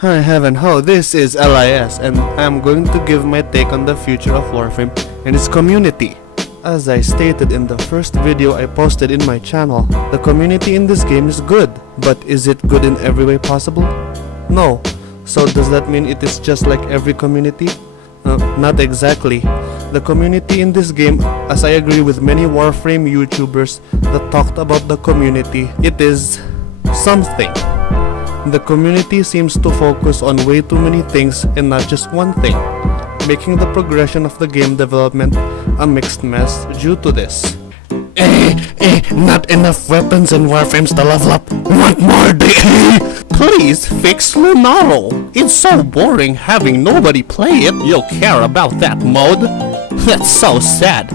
Hi heaven ho, this is LIS and I am going to give my take on the future of Warframe and its community. As I stated in the first video I posted in my channel, the community in this game is good, but is it good in every way possible? No. So does that mean it is just like every community? Not exactly. The community in this game, as I agree with many Warframe YouTubers that talked about the community, it is something. The community seems to focus on way too many things and not just one thing, making the progression of the game development a mixed mess due to this. Not enough weapons and Warframes to level up. Want more Please fix Renewal. It's so boring having nobody play it. You'll care about that mode? That's so sad.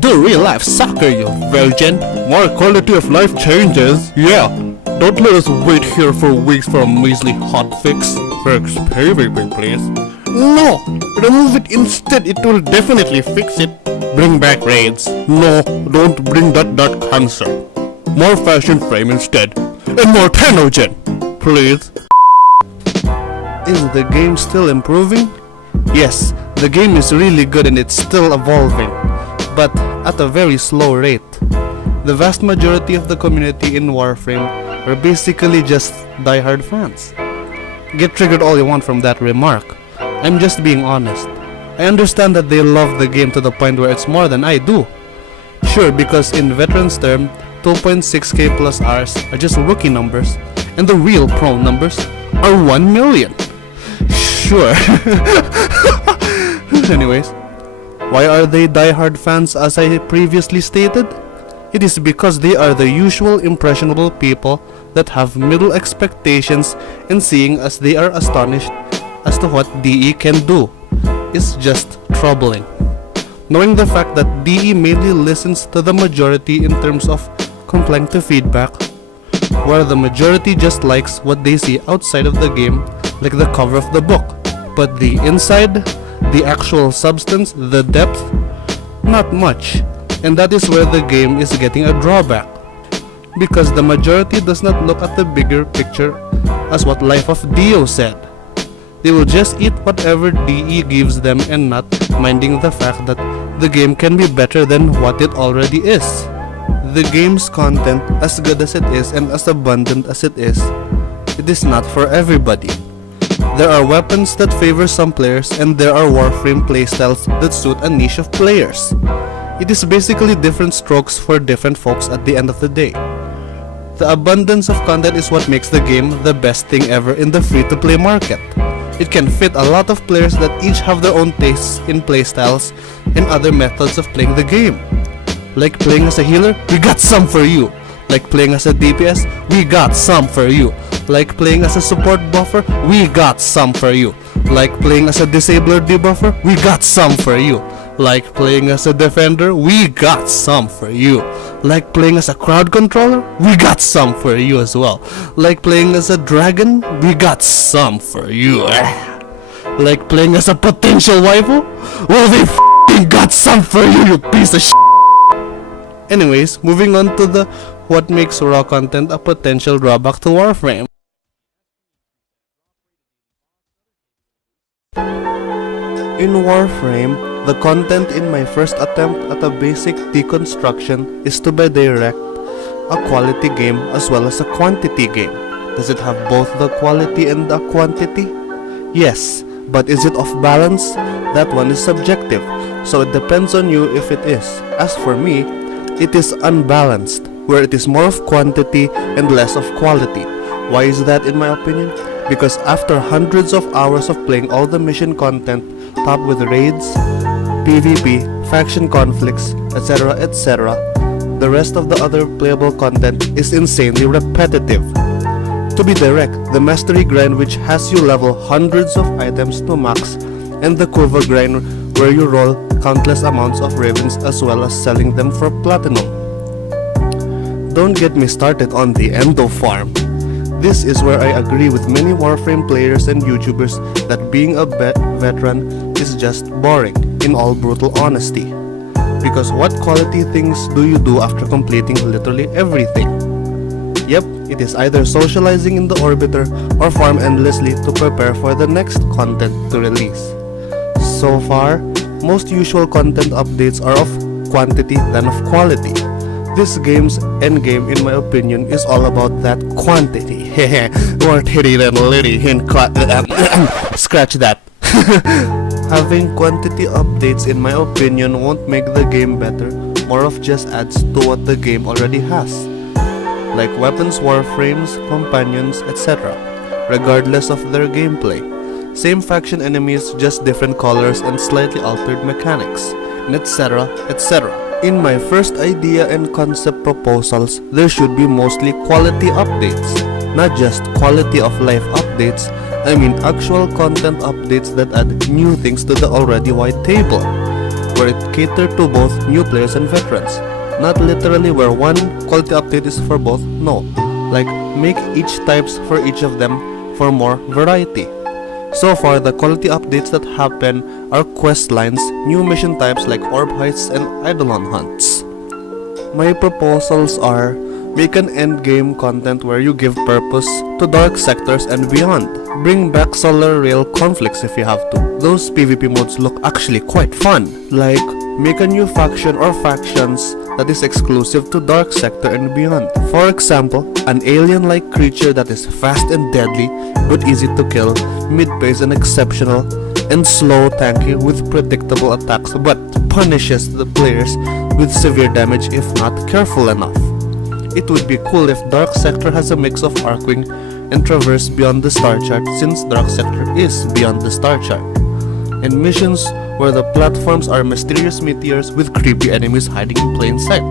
Do real life soccer, you virgin. More quality of life changes. Yeah. Don't let us wait here for weeks for a measly hotfix. Fix, pay me, please. No! Remove it instead, it will definitely fix it. Bring back raids. No, don't bring that cancer. More fashion frame instead. And more Tenogen! Please. Is the game still improving? Yes, the game is really good and it's still evolving. But at a very slow rate. The vast majority of the community in Warframe are basically just die-hard fans. Get triggered all you want from that remark. I'm just being honest. I understand that they love the game to the point where it's more than I do. Sure, because in veterans term, 2.6k plus hours are just rookie numbers, and the real pro numbers are 1 million. Sure. Anyways, why are they die-hard fans as I previously stated? It is because they are the usual impressionable people that have middle expectations and seeing as they are astonished as to what DE can do is just troubling. Knowing the fact that DE mainly listens to the majority in terms of complying to feedback, where the majority just likes what they see outside of the game, like the cover of the book, but the inside, the actual substance, the depth, not much. And that is where the game is getting a drawback, because the majority does not look at the bigger picture as what Life of Dio said. They will just eat whatever DE gives them and not minding the fact that the game can be better than what it already is. The game's content, as good as it is and as abundant as it is not for everybody. There are weapons that favor some players and there are Warframe playstyles that suit a niche of players. It is basically different strokes for different folks at the end of the day. The abundance of content is what makes the game the best thing ever in the free-to-play market. It can fit a lot of players that each have their own tastes in playstyles and other methods of playing the game. Like playing as a healer, we got some for you. Like playing as a DPS, we got some for you. Like playing as a support buffer, we got some for you. Like playing as a disabler debuffer, we got some for you. Like playing as a defender, we got some for you. Like playing as a crowd controller, we got some for you as well. Like playing as a dragon, we got some for you. Like playing as a potential waifu, well they f***ing got some for you, you piece of shit. Anyways, moving on to the what makes raw content a potential drawback to Warframe. In Warframe, the content in my first attempt at a basic deconstruction is to be direct a quality game as well as a quantity game. Does it have both the quality and the quantity? Yes, but is it off balance? That one is subjective, so it depends on you if it is. As for me, it is unbalanced, where it is more of quantity and less of quality. Why is that in my opinion? Because after hundreds of hours of playing all the mission content, topped with raids, PvP, faction conflicts, etc, etc, the rest of the other playable content is insanely repetitive. To be direct, the mastery grind which has you level hundreds of items to max, and the Kurva grind where you roll countless amounts of ravens as well as selling them for platinum. Don't get me started on the endo farm. This is where I agree with many Warframe players and YouTubers that being a veteran is just boring, in all brutal honesty. Because what quality things do you do after completing literally everything? Yep, It is either socializing in the orbiter or farm endlessly to prepare for the next content to release. So far, most usual content updates are of quantity than of quality. This game's endgame, in my opinion, is all about that quantity. More titty than litty in scratch that. Having quantity updates, in my opinion, won't make the game better, more of just adds to what the game already has, like weapons, warframes, companions, etc., regardless of their gameplay. Same faction enemies, just different colors and slightly altered mechanics, and etc., etc. In my first idea and concept proposals, there should be mostly quality updates, not just quality of life updates. I mean actual content updates that add new things to the already wide table, where it catered to both new players and veterans. Not literally where one quality update is for both, no. Like, make each types for each of them for more variety. So far, the quality updates that happen are quest lines, new mission types like orb heists and eidolon hunts. My proposals are: make an endgame content where you give purpose to dark sectors and beyond. Bring back solar rail conflicts if you have to. Those PvP modes look actually quite fun. Like, make a new faction or factions that is exclusive to dark sector and beyond. For example, an alien-like creature that is fast and deadly but easy to kill, mid-pace and exceptional, and slow tanky with predictable attacks but punishes the players with severe damage if not careful enough. It would be cool if Dark Sector has a mix of Arcwing and Traverse beyond the star chart, since Dark Sector is beyond the star chart. And missions where the platforms are mysterious meteors with creepy enemies hiding in plain sight.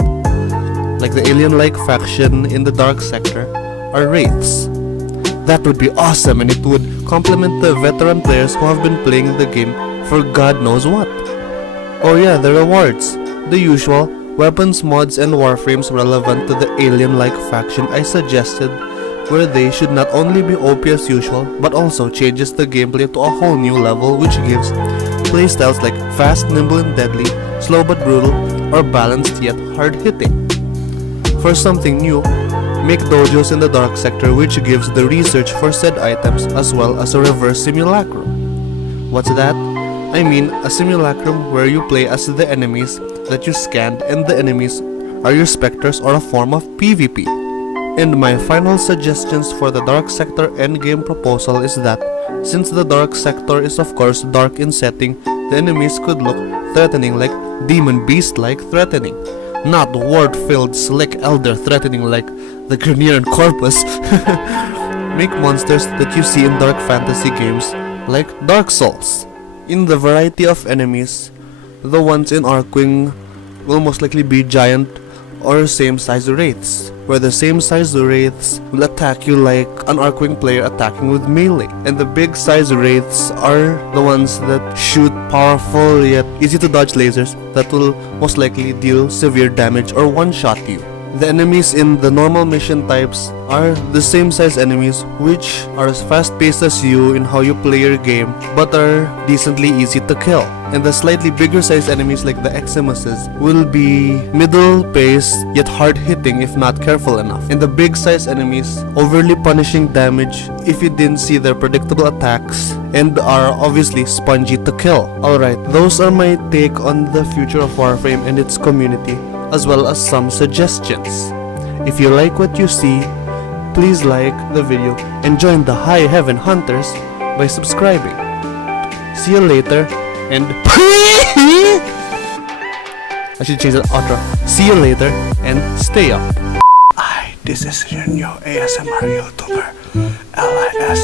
Like the alien-like faction in the Dark Sector are Wraiths. That would be awesome, and it would complement the veteran players who have been playing the game for God knows what. Oh yeah, the rewards. The usual weapons, mods, and warframes relevant to the alien-like faction I suggested, where they should not only be OP as usual, but also changes the gameplay to a whole new level, which gives playstyles like fast, nimble, and deadly, slow but brutal, or balanced yet hard-hitting. For something new, make dojos in the Dark Sector, which gives the research for said items as well as a reverse simulacrum. What's that? I mean a simulacrum where you play as the enemies that you scanned, and the enemies are your specters or a form of PvP. And my final suggestions for the Dark Sector endgame proposal is that, since the Dark Sector is of course dark in setting, the enemies could look threatening, like demon beast-like threatening, not ward-filled slick elder threatening like the Grenier and Corpus. Make monsters that you see in dark fantasy games like Dark Souls. In the variety of enemies, the ones in Arcwing will most likely be giant or same size wraiths, where the same size wraiths will attack you like an Arcwing player attacking with melee, and the big size wraiths are the ones that shoot powerful yet easy to dodge lasers that will most likely deal severe damage or one-shot you. The enemies in the normal mission types are the same size enemies, which are as fast-paced as you in how you play your game, but are decently easy to kill. And the slightly bigger size enemies like the Eximuses will be middle-paced yet hard-hitting if not careful enough. And the big size enemies overly punishing damage if you didn't see their predictable attacks and are obviously spongy to kill. Alright, those are my take on the Future of Warframe and its community, as well as some suggestions. If you like what you see, please like the video and join the High Heaven Hunters by subscribing. See you later, and I should change the outro. See you later and stay up. This is your new ASMR YouTuber. LIS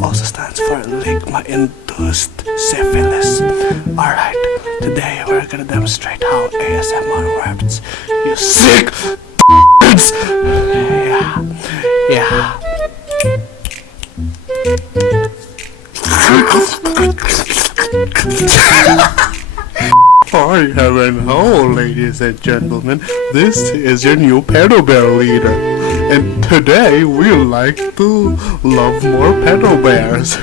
also stands for Ligma Induced Syphilis. Alright, today we're gonna demonstrate how ASMR works. You sick Yeah. Hi, heaven ho, ladies and gentlemen. This is your new pedo bear leader, and today we like to love more pedo bears.